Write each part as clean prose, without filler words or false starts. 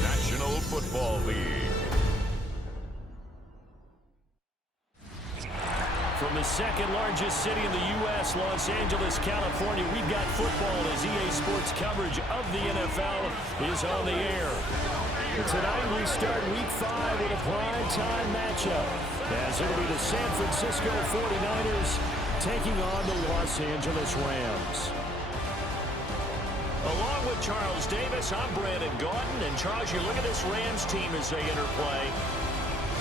National Football League. From the second largest city in the U.S., Los Angeles, California, we've got football as EA Sports coverage of the NFL is on the air. Tonight we start Week 5 with a primetime matchup, as it'll be the San Francisco 49ers taking on the Los Angeles Rams. Along with Charles Davis, I'm Brandon Gaudin. And Charles, you look at this Rams team as they interplay.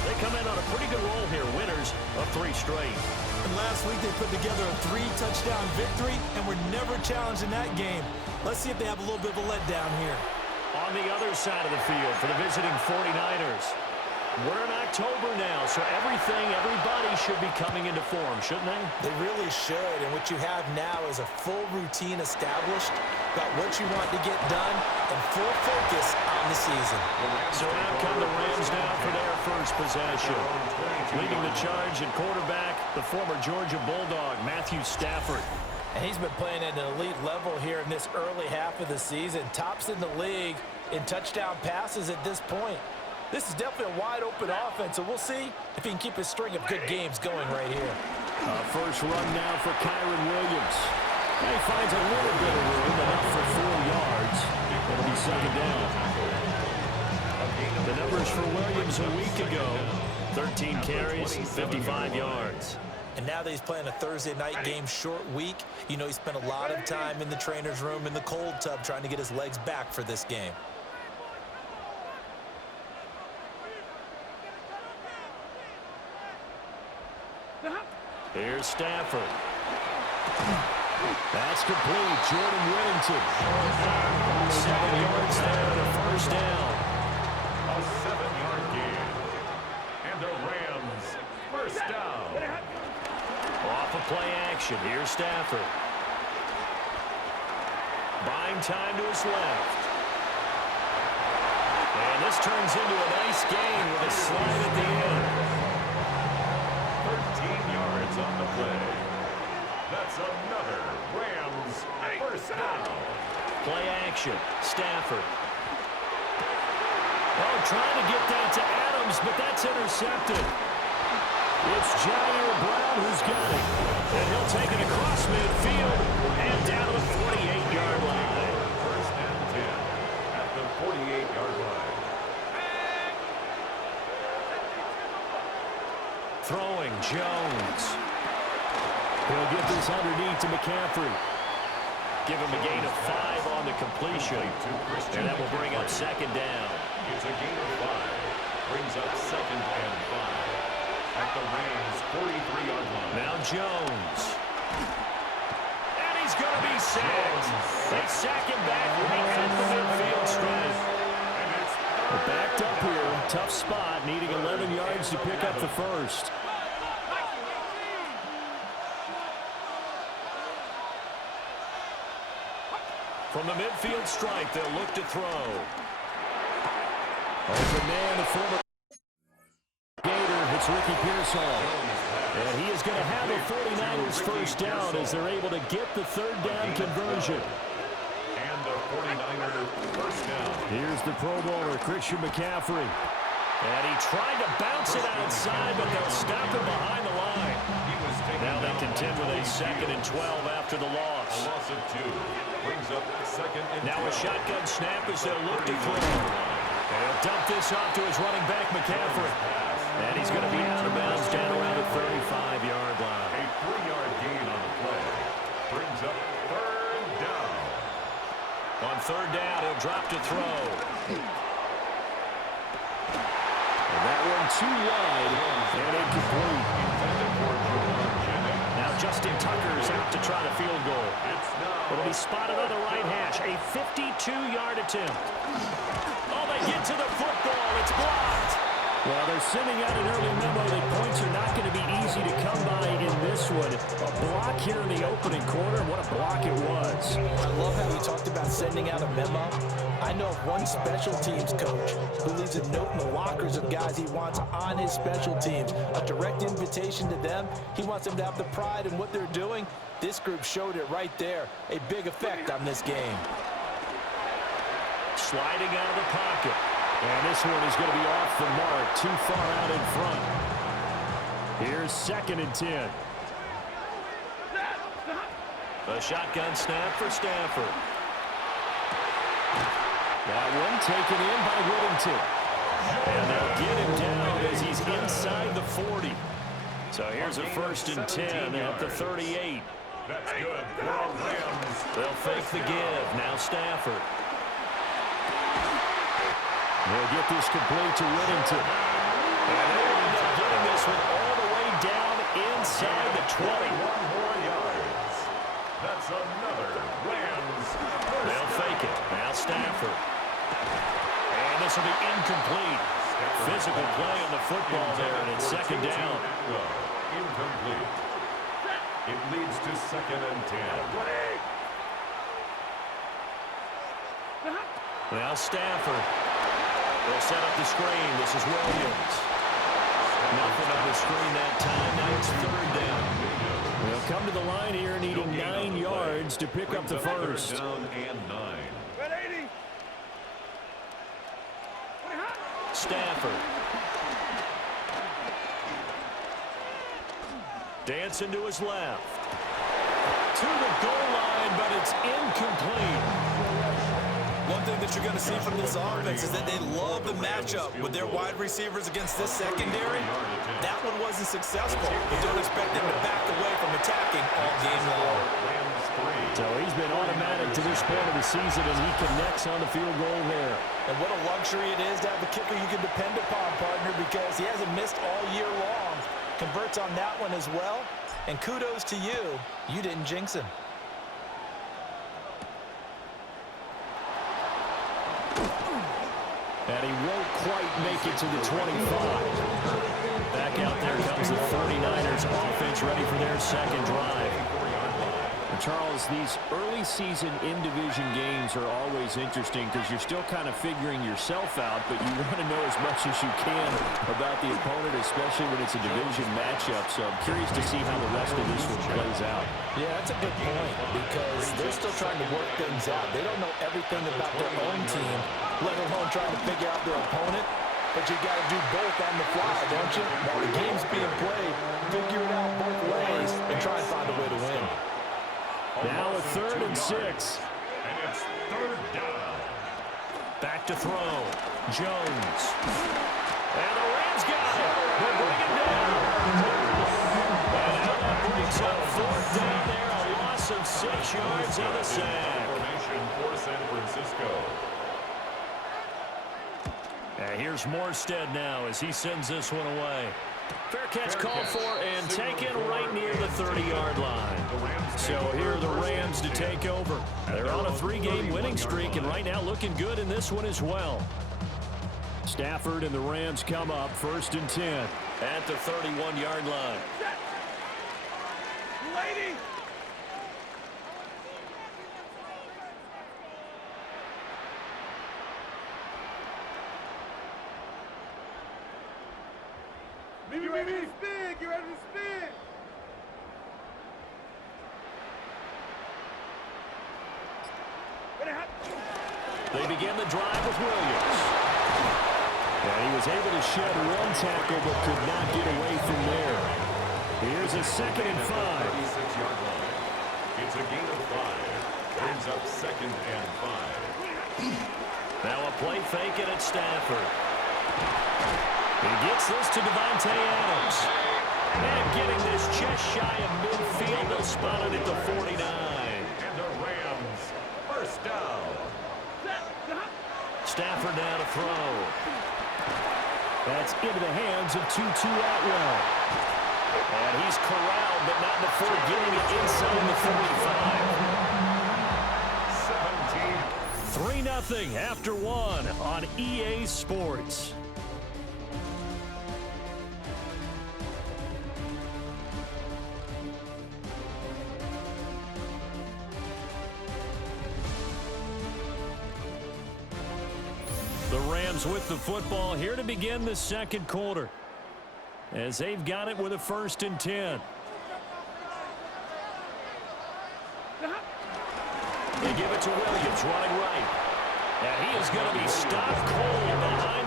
They come in on a pretty good roll here, winners of 3 straight. And last week they put together a 3-touchdown victory and were never challenged in that game. Let's see if they have a little bit of a letdown here. On the other side of the field for the visiting 49ers. We're in October now, so everybody should be coming into form, shouldn't they? They really should, and what you have now is a full routine established, got what you want to get done, and full focus on the season. So out come the Rams now for their first possession. Leading the charge at quarterback, the former Georgia Bulldog, Matthew Stafford. And he's been playing at an elite level here in this early half of the season. Tops in the league in touchdown passes at this point. This is definitely a wide-open offense, so we'll see if he can keep a string of good games going right here. First run now for Kyron Williams. And he finds a little bit of room, enough for 4 yards. It'll be second down. The numbers for Williams a week ago, 13 carries, 55 yards. And now that he's playing a Thursday night game short week, you know he spent a lot of time in the trainer's room in the cold tub trying to get his legs back for this game. Here's Stafford. That's complete. Jordan Whittington. 7 yards there and a first down. A 7-yard gain. And the Rams first down. Off of play action. Here's Stafford. Buying time to his left. And this turns into a nice gain with a slide at the end. 13 yards on the play. That's another Rams first down. Play action. Stafford. Oh, trying to get that to Adams, but that's intercepted. It's Jair Brown who's got it. And he'll take it across midfield and down to the 48-yard line. First and 10 at the 48-yard line. Throwing Jones. He'll get this underneath to McCaffrey. Give him a gain of 5 on the completion. And that will bring up second down. It's a gain of 5. Brings up second and 5. At the Rams 43-yard line. Now Jones. And he's going to be sacked. They sack him back right at the midfield stripe. We're backed up here. Tough spot. Needing 11 yards to pick up the first. From the midfield stripe, they'll look to throw. Open man, the former Gator hits Ricky Pearsall. And he is going to have the 49ers first down as they're able to get the third down conversion. And the 49ers first down. Here's the Pro Bowler, Christian McCaffrey. And he tried to bounce it outside, but they'll stop him behind the line. Now they contend with a 2nd and 12 after the loss. A loss of 2. Brings up second and now 12. a shotgun snap as they'll look to throw. And he'll dump this off to his running back, McCaffrey. And he's going to be out of bounds down around the 35-yard line. A 3-yard gain on the play. Brings up third down. On third down, he'll drop to throw. And that one too wide and incomplete. Now Justin Tucker's out to try the field goal. It'll be spotted on the right hash. A 52-yard attempt. Oh, they get to the football. It's blocked. Well, they're sending out an early memo that points are not going to be easy to come by in this one. A block here in the opening quarter, and what a block it was. I love how he talked about sending out a memo. I know of one special teams coach who leaves a note in the lockers of guys he wants on his special teams. A direct invitation to them. He wants them to have the pride in what they're doing. This group showed it right there. A big effect on this game. Sliding out of the pocket. And this one is going to be off the mark, too far out in front. Here's 2nd and 10. A shotgun snap for Stafford. That one taken in by Whittington. And they'll get him down as he's inside the 40. So here's a 1st and 10 at the 38. That's good for the Rams. They'll fake the give. Now Stafford. They'll get this complete to Whittington. And they'll end up getting this one all the way down inside the 20. 21 more yards. That's another Rams. They'll fake it. Now Stafford. And this will be incomplete. Physical play on the football there, and it's 2nd down. Incomplete. It leads to 2nd and 10. Now Stafford. They'll set up the screen. This is Williams. Nothing on the screen that time. Now it's 3rd down. They'll come to the line here needing 9 yards to pick up the first. Down and 9. Stafford. Dancing to his left. To the goal line, but it's incomplete. One thing that you're going to see from this offense is that they love the matchup with their wide receivers against this secondary. That one wasn't successful, but don't expect them to back away from attacking all game long. So he's been automatic to this point of the season, and he connects on the field goal there. And what a luxury it is to have a kicker you can depend upon, partner, because he hasn't missed all year long. Converts on that one as well, and kudos to you. You didn't jinx him. And he won't quite make it to the 25. Back out there comes the 49ers offense, ready for their 2nd drive. Charles, these early season in-division games are always interesting because you're still kind of figuring yourself out, but you want to know as much as you can about the opponent, especially when it's a division matchup. So I'm curious to see how the rest of this one plays out. Yeah, that's a good point because they're still trying to work things out. They don't know everything about their own team, let alone trying to figure out their opponent. But you got to do both on the fly, don't you? While the game's being played, figure it out both ways and try and find a way to win. Now a 3rd and 6. And it's 3rd down. Back to throw. Jones. And the Rams got it. They'll bring it down. And now that brings up 4th down there. A loss of 6 yards and a sack. Formation for San Francisco. And here's Morstead now as he sends this one away. Fair catch called for and taken right near the 30-yard line. So here are the Rams to take over. They're on a 3-game winning streak and right now looking good in this one as well. Stafford and the Rams come up 1st and 10 at the 31-yard line. Lady! You ready to spin? Get ready to spin! They begin the drive with Williams. And he was able to shed one tackle but could not get away from there. Here's a 2nd and 5. 36-yard line. It's a gain of 5. Brings up 2nd and 5. Now a play fake it at Stafford. He gets this to Devontae Adams. And getting this just shy of midfield, they'll spot it at the 49. And the Rams, 1st down. Stafford now to throw. That's into the hands of Tutu Atwell. And he's corralled, but not before getting it inside the 45. 3-0 after 1 on EA Sports. The Rams with the football here to begin the 2nd quarter as they've got it with a 1st and 10. They give it to Williams running right. And he is going to be stopped cold behind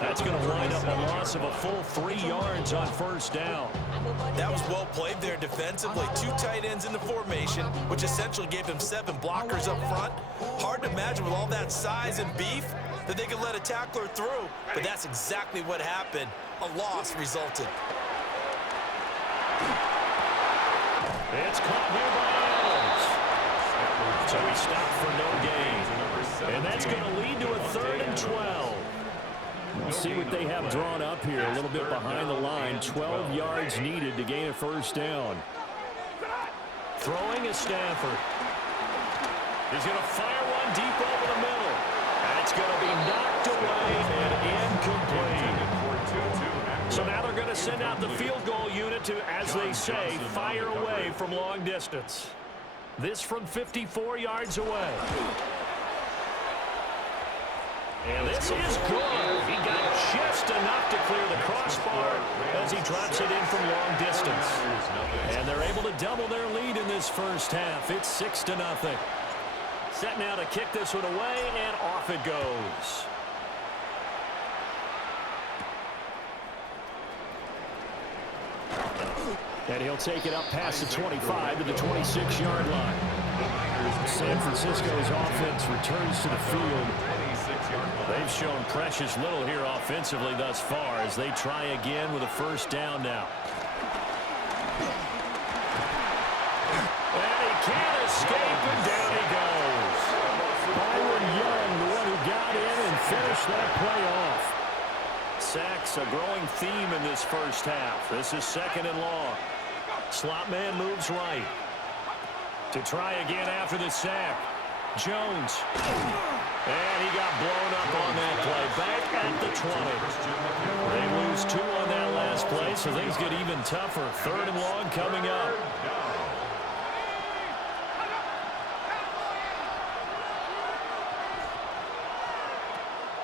That's going to wind up a loss of a full 3 yards on first down. That was well played there defensively. 2 tight ends in the formation, which essentially gave them 7 blockers up front. Hard to imagine with all that size and beef that they could let a tackler through, but that's exactly what happened. A loss resulted. It's caught here by Adams. So he stopped for no gain. And that's going to lead to a 3rd and 12. Let's see what they have drawn up here. A little bit behind the line. 12 yards needed to gain a first down. Throwing is Stafford. He's going to fire one deep over the middle. And it's going to be knocked away and incomplete. So now they're going to send out the field goal unit to, as they say, fire away from long distance. This from 54 yards away. And this is good. He got just enough to clear the crossbar as he drops it in from long distance. And they're able to double their lead in this first half. It's 6-0. Set now to kick this one away, and off it goes. And he'll take it up past the 25 to the 26-yard line. San Francisco's offense returns to the field. They've shown precious little here offensively thus far as they try again with a first down now. And he can't escape, and down he goes. Byron Young, the one who got in and finished that play off. Sacks a growing theme in this first half. This is 2nd and long. Slot man moves right. To try again after the sack. Jones. And he got blown up on that play. Back at the 20. They lose 2 on that last play, so things get even tougher. 3rd and long coming up.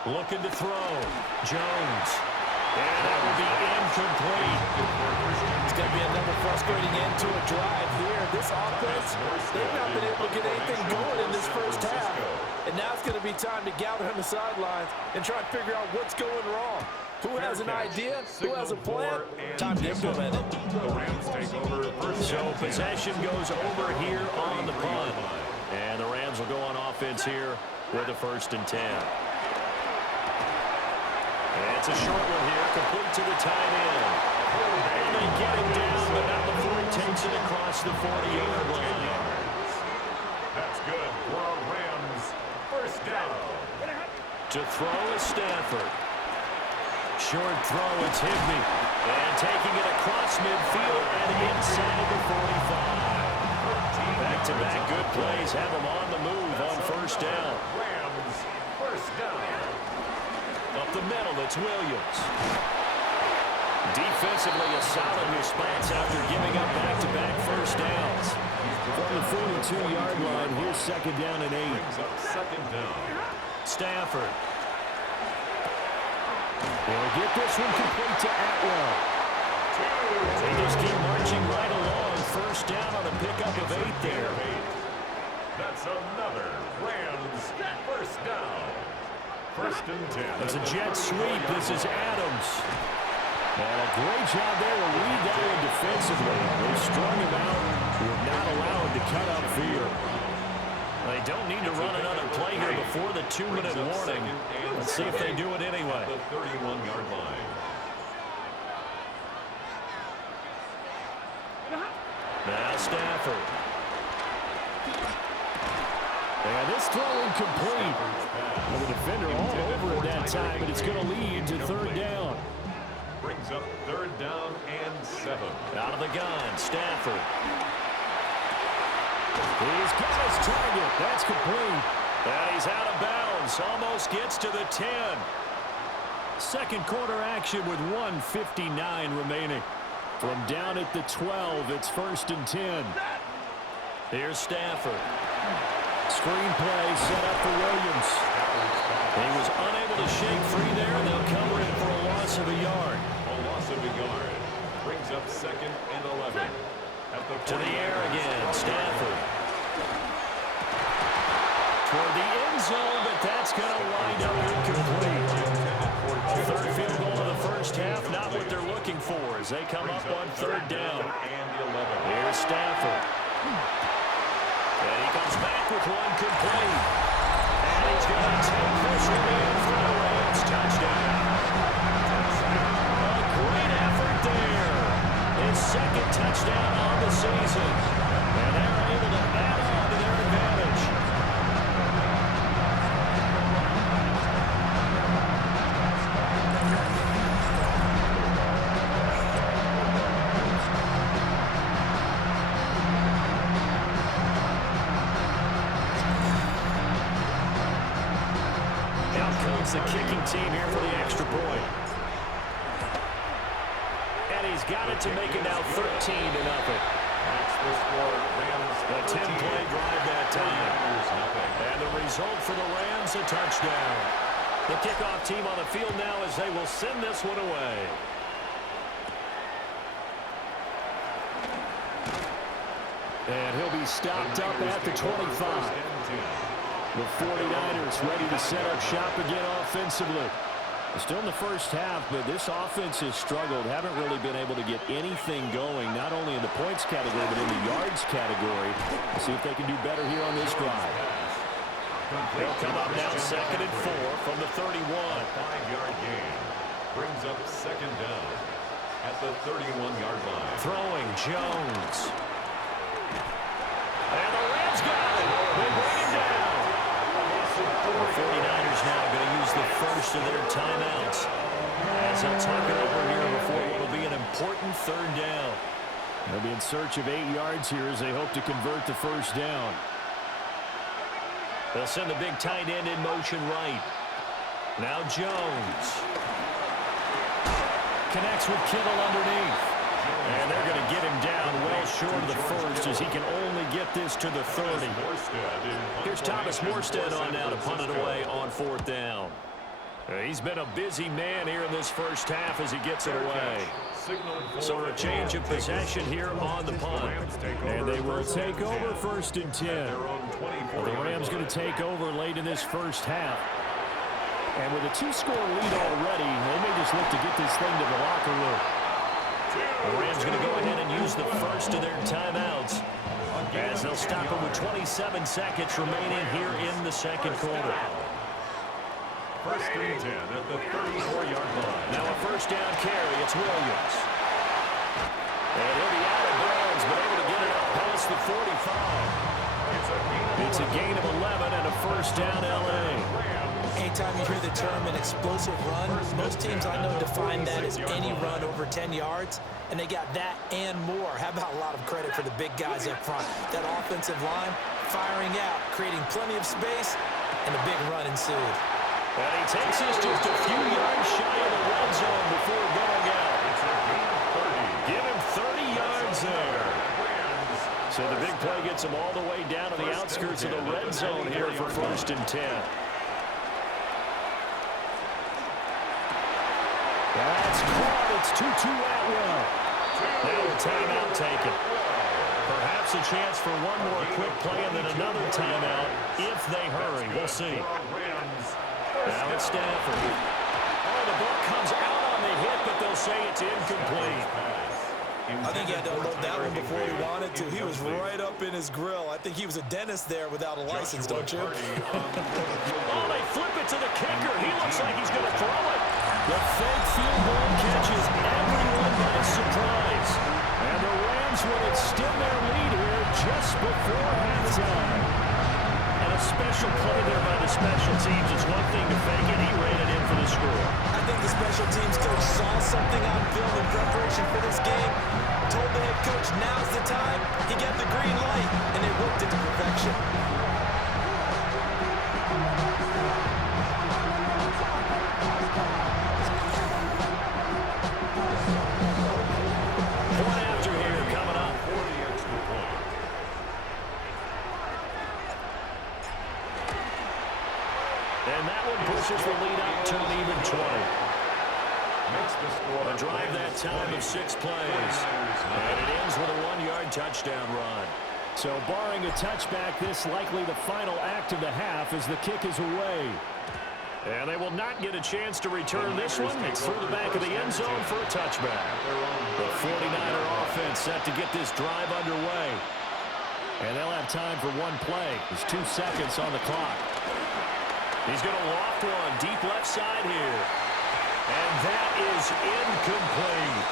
Looking to throw. Jones. And that will be incomplete. It's going to be another frustrating end to a drive here. This offense, they've not been able to get anything going in this first half. And now it's going to be time to gather on the sidelines and try to figure out what's going wrong. Who has an idea? Who has a plan? Time to implement it. So possession goes over here on the punt. And the Rams will go on offense here with a 1st and 10. And it's a short one here, complete to the tight end. And they get it down, but not before he takes it across the 40-yard line. That's good for a Rams first down. To throw is Stafford. Short throw, it's Higbee. And taking it across midfield and inside the 45. Back-to-back good plays have him on the move on first down. Rams first down. Up the middle, it's Williams. Defensively, a solid response after giving up back-to-back first downs. From the 42-yard line, here's 2nd down and 8. Brings up 2nd down. Stafford. They'll get this one complete to Atwell. They just keep marching right along. First down on a pickup of 8 there. That's another Rams first down. 1st and 10. It's a jet sweep. This is Adams. And a great job there to read that one defensively. They strung him out. Would not allow him to cut upfield. They don't need to run another play here before the 2-minute warning. Let's see if they do it anyway. The 31-yard line. Now Stafford. And this throw incomplete. Well, the defender all over it that time, and it's going to lead to 3rd down. Brings up 3rd down and 7. Out of the gun, Stafford. He's got his target. That's complete. And he's out of bounds. Almost gets to the 10. 2nd quarter action with 1:59 remaining. From down at the 12, it's 1st and 10. Here's Stafford. Screen play set up for Williams. He was unable to shake free there, and they'll cover it for a loss of a yard. A loss of a yard. Brings up 2nd and 11. At the to the air again, Stafford. Toward the end zone, but that's going to wind up incomplete. as they come up on third down. And 11. Here's Stafford. And he comes back with one complete. And he's going to take this one in for the Rams. Touchdown. A great effort there. His second touchdown on the season. And they're able to add on to their advantage. The kicking team here for the extra point. And he's got it to make it now 13-0. That's the score. Rams A 10-play drive that time. And the result for the Rams, a touchdown. The kickoff team on the field now as they will send this one away. And he'll be stopped up at the 25. The 49ers ready to set up shop again offensively. Still in the first half, but this offense has struggled. Haven't really been able to get anything going, not only in the points category, but in the yards category. Let's see if they can do better here on this drive. They'll come up now 2nd and 4 from the 31. 5-yard gain brings up second down at the 31-yard line. Throwing Jones. And the Rams got it. They bring him down. The 49ers now going to use the first of their timeouts as they'll talk it over here before what will be an important third down. They'll be in search of 8 yards here as they hope to convert the first down. They'll send the big tight end in motion right. Now Jones. Connects with Kittle underneath. And they're going to get him down well short of the first as he can only get this to the 30. Here's Thomas Morstead on now to punt it away on 4th down. He's been a busy man here in this first half as he gets it away. So a change of possession here on the punt. And they will take over 1st and 10. The Rams going to take over late in this first half. And with a 2-score lead already, they may just look to get this thing to the locker room. The Rams going to go ahead and use the first of their timeouts as they'll stop it with 27 seconds remaining here in the second quarter. 1st and 10 at the 34-yard line. Now a first down carry. It's Williams. And he'll be out of bounds, but able to get it up past the 45. It's a gain of 11 and a first down L.A. Anytime you hear the term an explosive run, most teams I know define that as any run over 10 yards, and they got that and more. How about a lot of credit for the big guys up front? That offensive line firing out, creating plenty of space, and a big run ensued. And he takes us just a few yards shy of the red zone before going out. Give him 30 yards there. So the big play gets him all the way down to the outskirts of the red zone here for 1st and 10. That's caught. It's Tutu Atwell. Now a timeout taken. Perhaps a chance for one more quick play and then another timeout if they hurry. We'll see. Now it's Stafford. Oh, the ball comes out on the hit, but they'll say it's incomplete. I think he had to unload that one before he wanted to. He was right up in his grill. I think he was a dentist there without a license, don't you? Oh, they flip it to the kicker. He looks like he's going to throw it. The fake field goal catches everyone by surprise. And the Rams will extend their lead here just before halftime. And a special play there by the special teams. It's one thing to fake it. He ran it in for the score. I think the special teams coach saw something on film in preparation for this game, told the head coach now's the time. He got the green light, and they worked it to perfection. Point after here coming up. For the extra point. And that one pushes the lead up to an even 20. Makes the score. A drive that time of 6 plays. And it ends with a 1-yard touchdown run. So barring a touchback, this likely the final act of the half as the kick is away. And they will not get a chance to return this one. It's through the back of the end zone for a touchback. The 49er offense set to get this drive underway. And they'll have time for one play. There's 2 seconds on the clock. He's going to loft one deep left side here. And that is incomplete.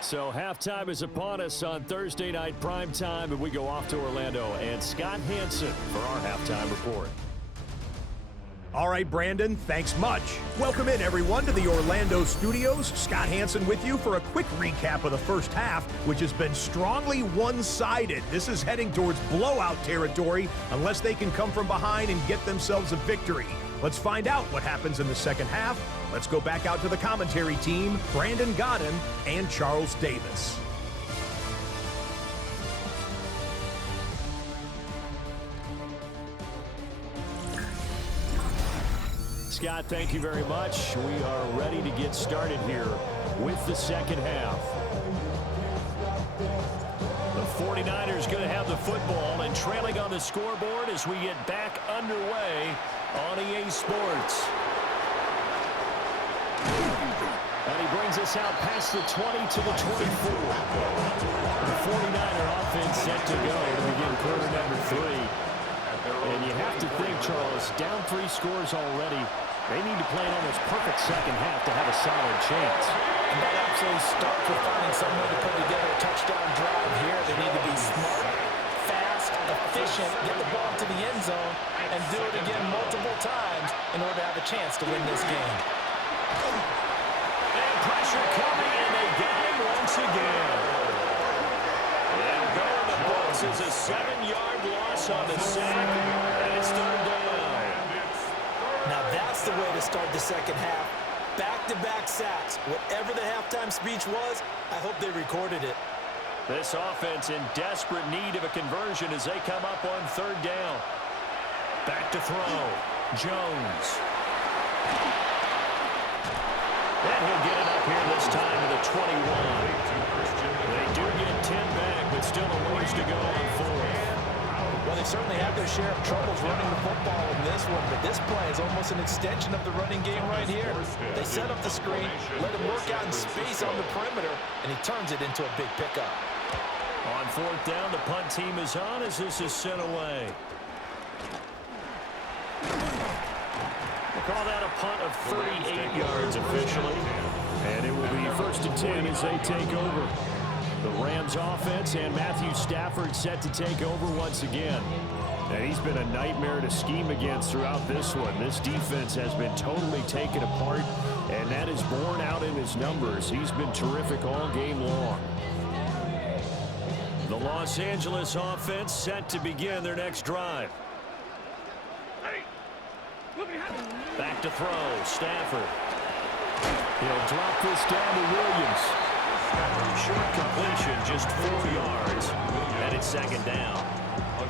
So halftime is upon us on Thursday night primetime, and we go off to Orlando. And Scott Hansen for our halftime report. All right, Brandon, thanks much. Welcome in, everyone, to the Orlando studios. Scott Hansen with you for a quick recap of the first half, which has been strongly one-sided. This is heading towards blowout territory unless they can come from behind and get themselves a victory. Let's find out what happens in the second half. Let's go back out to the commentary team, Brandon Godden and Charles Davis. Scott, thank you very much. We are ready to get started here with the second half. The 49ers going to have the football and trailing on the scoreboard as we get back underway on EA Sports. And he brings us out past the 20 to the 24. The 49er offense set to go to begin quarter number 3. And you have to think, Charles, down 3 scores already. They need to play an almost perfect second half to have a solid chance. And that absolutely starts with finding some way to put together a touchdown drive here. They need to be smart, fast, efficient, get the ball to the end zone, and do it again multiple times in order to have a chance to win this game. And pressure coming, and they get him once again. And going the books is a 7-yard loss on the sack, and it's third down. Now that's the way to start the second half. Back-to-back sacks. Whatever the halftime speech was, I hope they recorded it. This offense in desperate need of a conversion as they come up on third down. Back to throw. Jones. And he'll get it up here this time to the 21. They do get 10 back, but still a ways to go on fourth. Well, they certainly have their share of troubles running the football in this one, but this play is almost an extension of the running game right here. They set up the screen, let him work out in space on the perimeter, and he turns it into a big pickup. On fourth down, the punt team is on as this is sent away. We'll call that a punt of 38 yards officially. And it will be 1st and 10 as they take over. The Rams offense and Matthew Stafford set to take over once again. And he's been a nightmare to scheme against throughout this one. This defense has been totally taken apart, and that is borne out in his numbers. He's been terrific all game long. The Los Angeles offense set to begin their next drive. Back to throw, Stafford. He'll drop this down to Williams. Short completion, just 4 yards, and it's second down.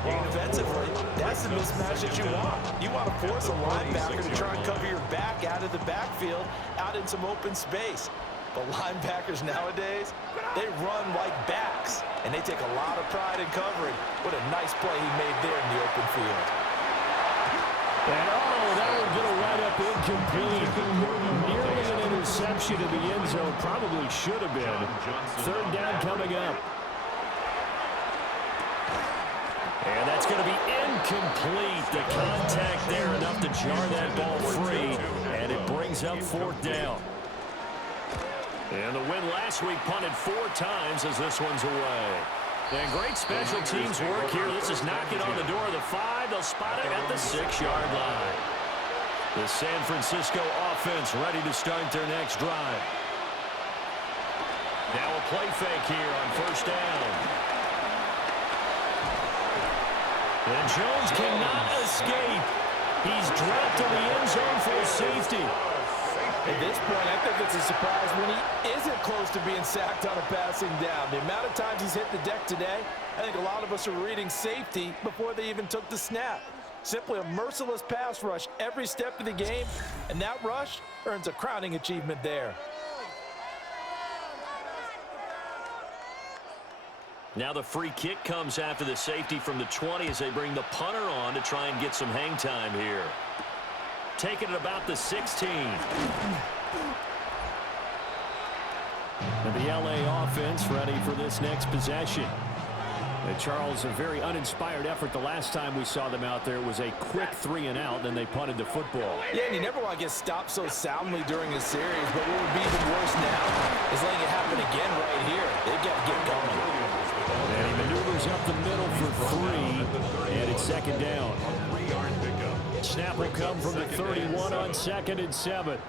Well, offensively, that's the mismatch that you want. You want to force a linebacker to try and cover your back out of the backfield, out in some open space. But linebackers nowadays, they run like backs, and they take a lot of pride in covering. What a nice play he made there in the open field. And that will get a right-up incomplete. Nearly an interception in the end zone. Probably should have been. Third down coming up. And that's going to be incomplete. The contact there enough to jar that ball free. And it brings up fourth down. And the win last week punted 4 times as this one's away. And great special teams work here. This is knocking on the door of the 5. They'll spot it at the 6-yard line. The San Francisco offense ready to start their next drive. Now a play fake here on first down. And Jones cannot escape. He's dropped in the end zone for a safety. At this point, I think it's a surprise when he isn't close to being sacked on a passing down. The amount of times he's hit the deck today, I think a lot of us are reading safety before they even took the snap. Simply a merciless pass rush every step of the game, and that rush earns a crowning achievement there. Now the free kick comes after the safety from the 20 as they bring the punter on to try and get some hang time here. taken at about the 16. And the LA offense ready for this next possession. And Charles, a very uninspired effort the last time we saw them out there. It was a quick 3-and-out, then they punted the football. Yeah, and you never want to get stopped so soundly during a series, but what would be even worse now is letting it happen again right here. They've got to get going. And he maneuvers up the middle for 3, and it's second down. Snap will come from the 31 on 2nd and 7.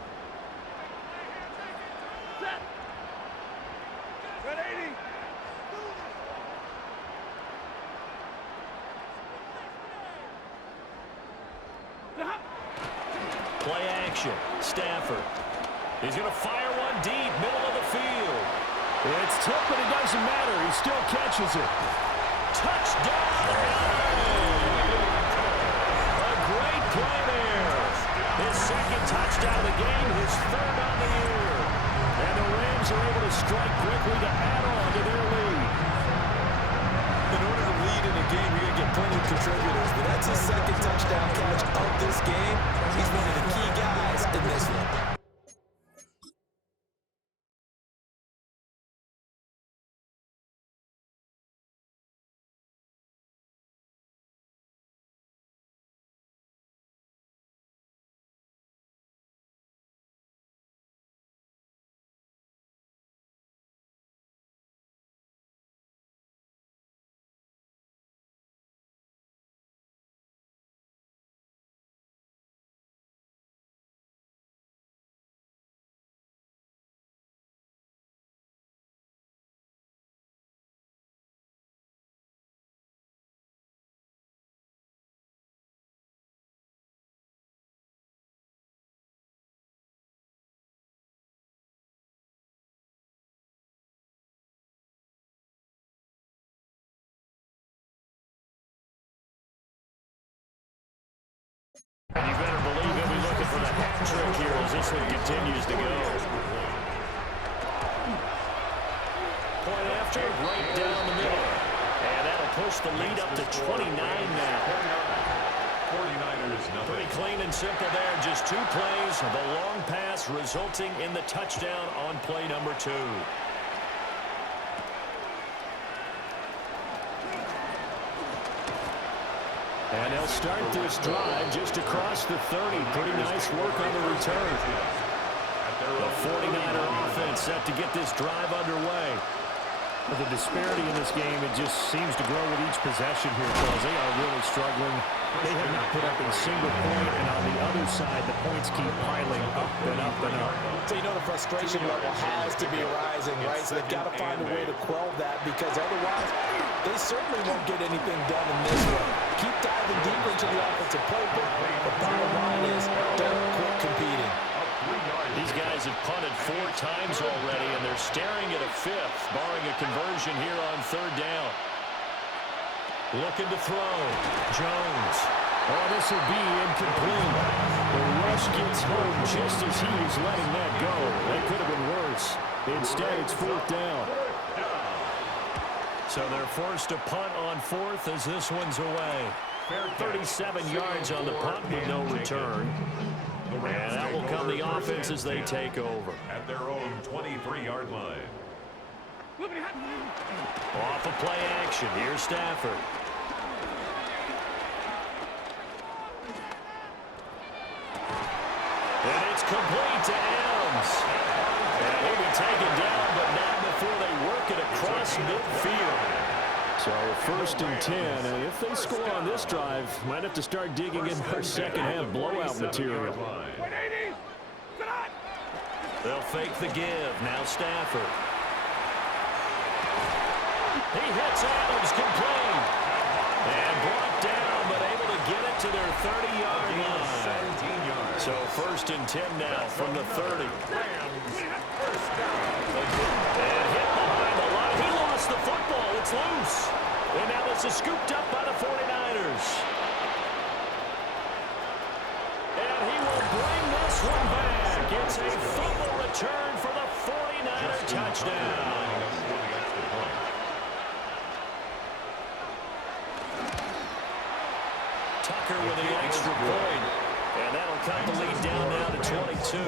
Play action. Stafford. He's going to fire one deep, middle of the field. It's tipped, but it doesn't matter. He still catches it. Touchdown! A great play there. His second touchdown of the game, his third on the year. And the Rams are able to strike quickly to add on to their lead. In order to lead in a game, you're going to get plenty of contributors, but that's his second touchdown catch of this game. He's one of the key guys in this one. And you better believe he'll be looking for the hat trick here as this one continues to go. Point after, right down the middle. And that'll push the lead up to 29 now. 49ers, nothing. Pretty clean and simple there. Just 2 plays. The long pass resulting in the touchdown on play number 2. And they'll start this drive just across the 30. Pretty nice work on the return. The 49er offense set to get this drive underway. The disparity in this game, it just seems to grow with each possession here, Charles. They are really struggling. They have not put up a single point, and on the other side, the points keep piling up and up and up. So you know the frustration level has to be rising, right? So they've got to find a way to quell that, because otherwise, they certainly won't get anything done in this one. Keep diving deeper into the offensive playbook. The bottom line is, don't quit competing. These guys have punted 4 times already, and they're staring at a 5th, barring a conversion here on 3rd down. Looking to throw. Jones. Oh, this will be incomplete. The rush gets home just as he was letting that go. That could have been worse. Instead, it's 4th down. So they're forced to punt on 4th as this one's away. 37 yards on the punt with no return. And that will come the offense as they take over. At their own 23-yard line. Off of play action. Here's Stafford. And it's complete to Adams. And he'll be taken down, but not before they work it across midfield. So 1st and 10, and if they score on this drive, might have to start digging in their second-half blowout material. They'll fake the give. Now Stafford. He hits Adams complete. And brought down, but able to get it to their 30-yard line. 17 yards. So 1st and 10 now from the 30. And hit behind the line. He lost the football. It's loose. And now this is scooped up by the 49ers. And he will bring this one back. It's a fumble return for the 49er touchdown. Tucker with the extra point. And that'll cut the lead down now to 22.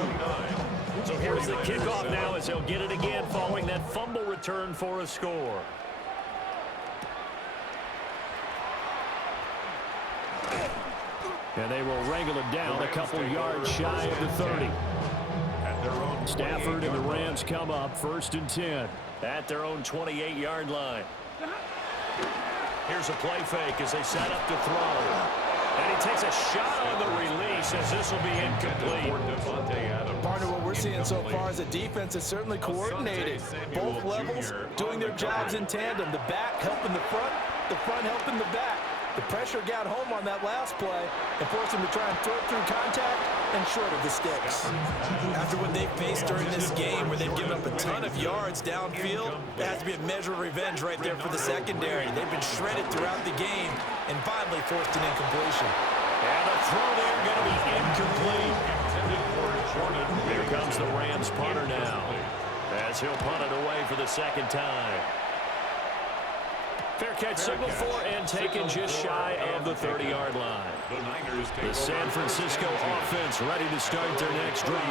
So here's the kickoff now as they'll get it again following that fumble return for a score. And they will wrangle it down a couple yards shy of the 30. Stafford and the Rams come up 1st and 10 at their own 28-yard line. Here's a play fake as they set up to throw. And he takes a shot on the release as this will be incomplete. Partner, what we're seeing so far is the defense is certainly coordinated. Both levels doing their jobs in tandem. The back helping the front helping the back. The pressure got home on that last play and forced him to try and throw it through contact and short of the sticks. After what they faced during this game where they've given up a ton of yards downfield, it has to be a measure of revenge right there for the secondary. They've been shredded throughout the game and finally forced an incompletion. And the throw there going to be incomplete. Here comes the Rams punter now as he'll punt it away for the second time. Fair catch signal for and taken just shy of the 30-yard line. The San Francisco offense ready to start their next drive.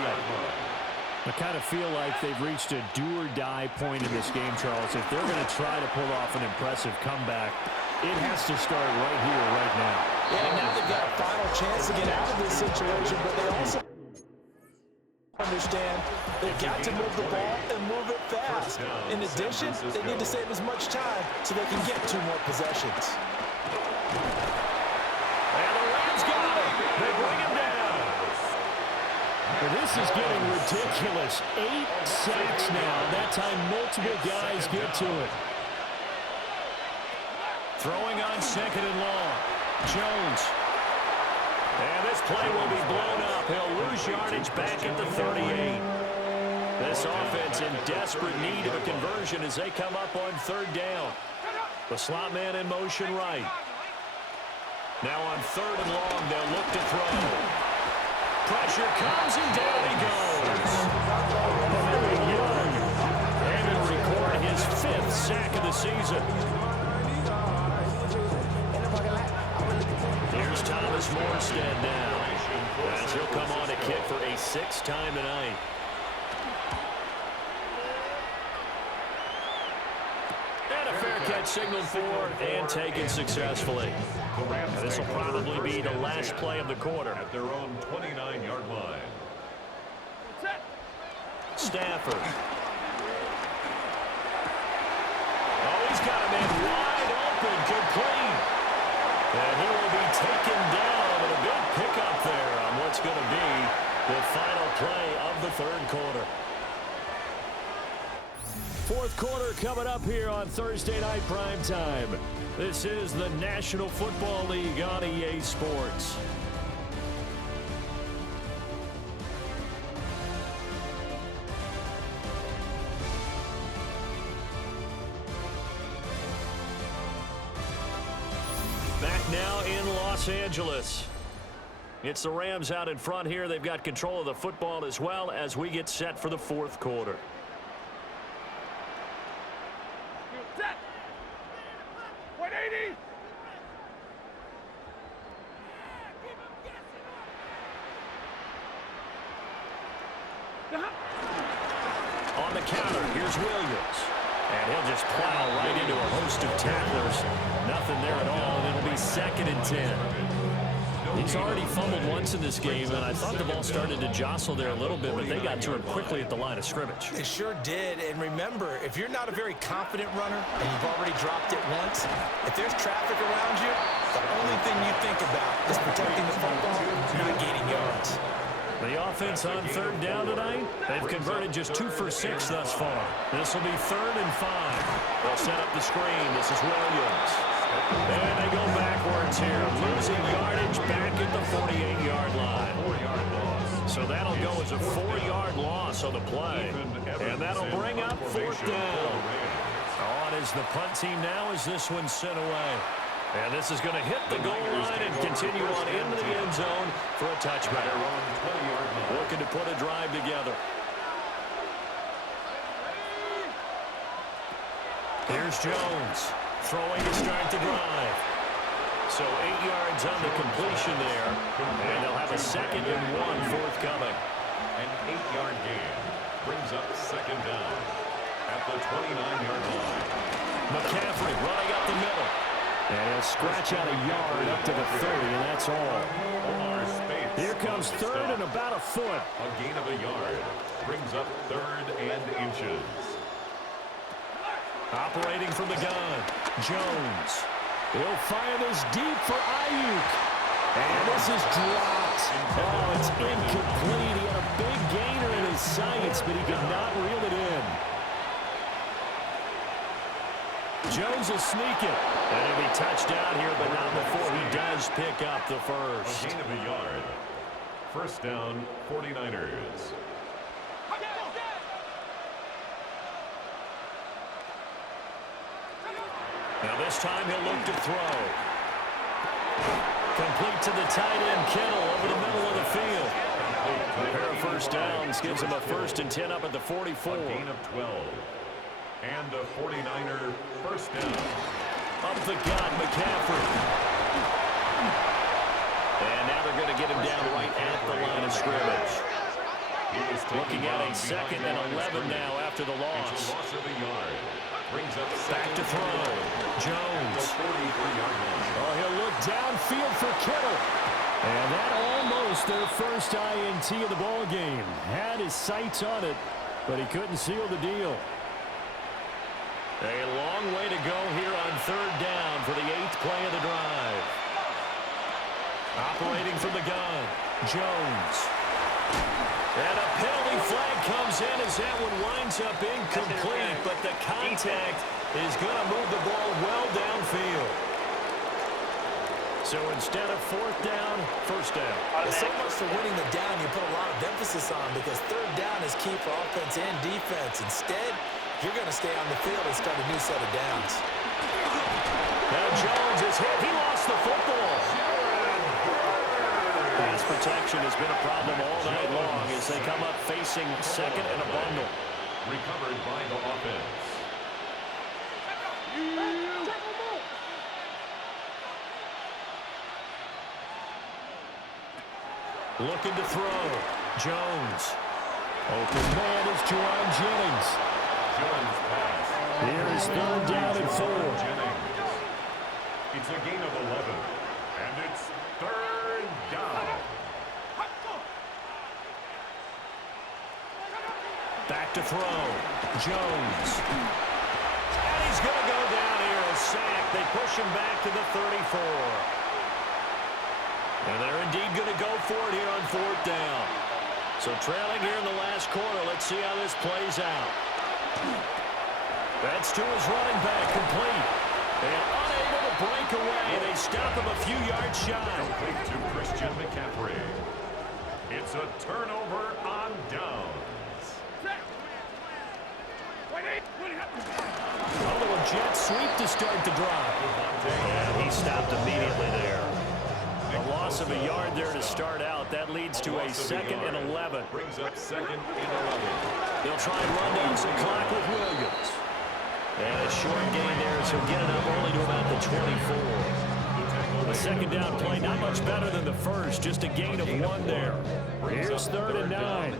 I kind of feel like they've reached a do-or-die point in this game, Charles. If they're going to try to pull off an impressive comeback, it has to start right here, right now. Yeah, now they've got a final chance to get out of this situation, but they also understand they've got to move the ball and move it fast. In addition, they need to save as much time so they can get 2 more possessions. And the Rams got him. They bring him down. Well, this is getting ridiculous. 8 sacks now. That time multiple guys get to it. Throwing on 2nd and long. Jones. And this play will be blown up. He'll lose yardage back at the 38. This offense in desperate need of a conversion as they come up on 3rd down. The slot man in motion right. Now on 3rd and long, they'll look to throw. Pressure comes and down he goes. And he'll record his 5th sack of the season. Here's Thomas Morstead now as he'll come on to kick for a 6th time tonight. And a fair catch signaled for and taken successfully. And this will probably be the last play of the quarter. At their own 29-yard line. Stafford. Oh, he's got him in wide open, complete. And he will be taken down, and a big pickup there on what's going to be the final play of the 3rd quarter. 4th quarter coming up here on Thursday Night Prime Time. This is the National Football League on EA Sports. Back now in Los Angeles. It's the Rams out in front here. They've got control of the football as well as we get set for the 4th quarter. On the counter, here's Williams. And he'll just plow right into a host of tacklers. Nothing there at all, and it'll be 2nd and 10. He's already fumbled once in this game, and I thought the ball started to jostle there a little bit, but they got to him quickly at the line of scrimmage. They sure did, and remember, if you're not a very confident runner and you've already dropped it once, if there's traffic around you, the only thing you think about is protecting the football, not gaining yards. The offense on 3rd down tonight, they've converted just 2 for 6 thus far. This will be 3rd and 5. They'll set up the screen. This is Williams. And they go backwards here, losing yardage back at the 48-yard line. 4-yard loss. So that'll go as a 4-yard loss on the play. And that'll bring up 4th down. On is the punt team now as this one's sent away. And this is going to hit the goal line and continue on into the end zone for a touchback. Looking to put a drive together. Here's Jones throwing to start the drive. So 8 yards on the completion there. And they'll have a 2nd and 1 forthcoming. An 8-yard gain brings up 2nd down at the 29-yard line. McCaffrey running up the middle. And he'll scratch out a yard up to the 30, and that's all. Here comes 3rd and about a foot. A gain of a yard brings up 3rd and inches. Operating from the gun, Jones. He'll fire this deep for Ayuk. And this is dropped. Oh, it's incomplete. He had a big gainer in his sights, but he could not reel it in. Jones will sneak it. And he'll be touched out here, but not before he does pick up the first. A gain of a yard. 1st down, 49ers. Now this time he'll look to throw. Complete to the tight end, Kittle, over the middle of the field. A pair of 1st downs gives him a 1st and 10 up at the 44. A gain of 12. And a 49er 1st down. Up the gut, McCaffrey. And now they're going to get him down right at the line of scrimmage. Looking at a 2nd and 11 now after the loss. It's a loss of a yard. Brings up Back to throw. Jones. Oh, he'll look downfield for Kittle. And that almost their first INT of the ball game. Had his sights on it, but he couldn't seal the deal. A long way to go here on 3rd down for the 8th play of the drive. Operating from the gun, Jones. And a penalty flag comes in as that one winds up incomplete, but the contact is going to move the ball well downfield. So instead of 4th down, 1st down. So much for winning the down you put a lot of emphasis on because 3rd down is key for offense and defense. Instead, you're going to stay on the field and start a new set of downs. Now Jones is hit. He lost the football. Pass protection has been a problem all night long as they come up facing 2nd and a bundle. Recovered by the offense. Looking to throw. Jones. Open man is Juwan Jennings. Jones pass. Here is 3rd down and 4. Jennings. It's a gain of 11. And it's 3rd down. Back to throw. Jones. And he's going to go down here. A sack. They push him back to the 34. And they're indeed going to go for it here on 4th down. So trailing here in the last quarter. Let's see how this plays out. That's to his running back. Complete. And unable to break away. They stop him a few yards shy. Complete to Christian McCaffrey. It's a turnover on downs. A little jet sweep to start the drive. And he stopped immediately there. A loss of a yard there to start out. That leads to a 2nd and 11. Brings up 2nd and 11. They'll try and run down some clock with Williams. And a short gain there, so get it up only to about the 24. A 2nd down play, not much better than the first, just a gain of 1 there. Here's 3rd and 9.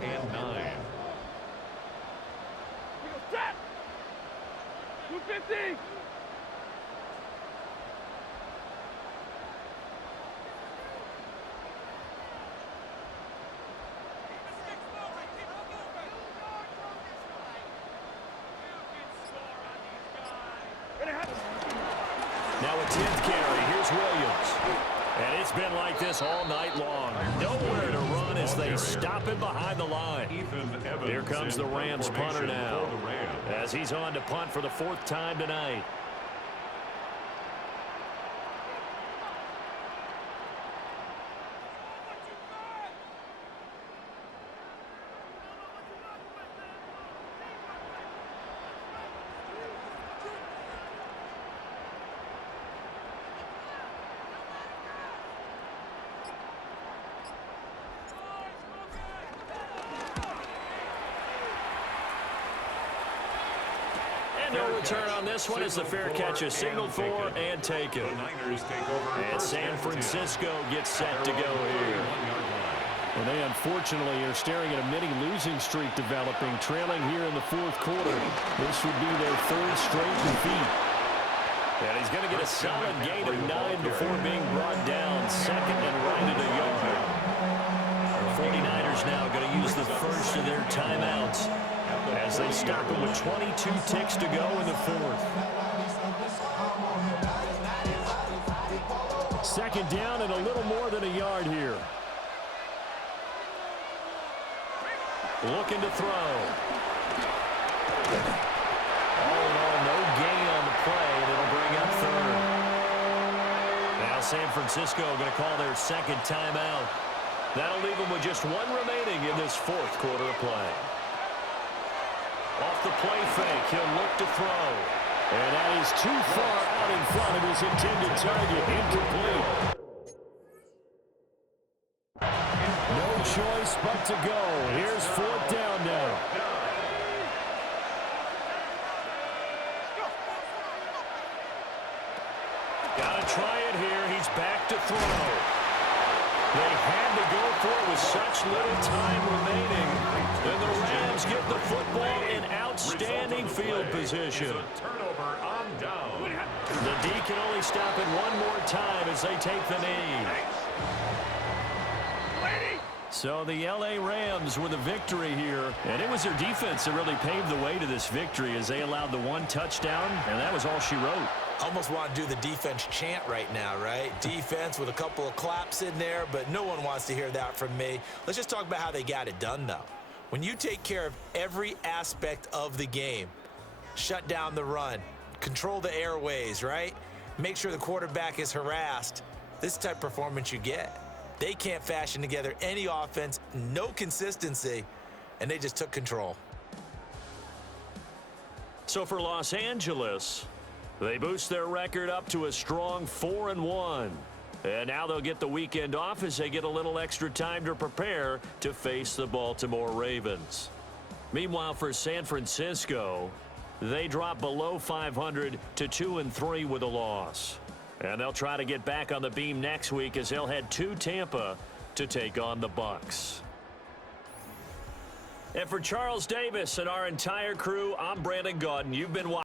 Now a 10th carry. Here's Williams. And it's been like this all night long. Nowhere to run as they stop him behind the line. Here comes the Rams punter now, as he's on to punt for the 4th time tonight. And no return on this one as the fair catch is signaled for and taken. And San Francisco gets set to go here. Well, they unfortunately are staring at a mini-losing streak developing, trailing here in the fourth quarter. This would be their third straight defeat. And he's going to get a solid gain of 9 before being brought down second and right at a yard. The 49ers now going to use the first of their timeouts as they stop him with 22 ticks to go in the fourth. Second down and a little more than a yard here. Looking to throw. All in all, no gain on the play, and it'll bring up third. Now San Francisco going to call their second timeout. That'll leave them with just one remaining in this fourth quarter of play. Off the play fake, he'll look to throw. And that is too far out in front of his intended target. Incomplete. No choice but to go. Here's fourth down now. Gotta try it here. He's back to throw. They had to go for it with such little time remaining. And the Rams get the football in outstanding field position. Turnover on down. The D can only stop it one more time as they take the knee. So the L.A. Rams with a victory here. And it was their defense that really paved the way to this victory as they allowed the one touchdown, and that was all she wrote. Almost want to do the defense chant right now, right? Defense with a couple of claps in there, but no one wants to hear that from me. Let's just talk about how they got it done, though. When you take care of every aspect of the game, shut down the run, control the airways, right? Make sure the quarterback is harassed. This type of performance you get. They can't fashion together any offense, no consistency, and they just took control. So for Los Angeles, they boost their record up to a strong 4-1. And now they'll get the weekend off as they get a little extra time to prepare to face the Baltimore Ravens. Meanwhile, for San Francisco, they drop below 500 to 2-3 with a loss. And they'll try to get back on the beam next week as they'll head to Tampa to take on the Bucs. And for Charles Davis and our entire crew, I'm Brandon Gaudin. You've been watching.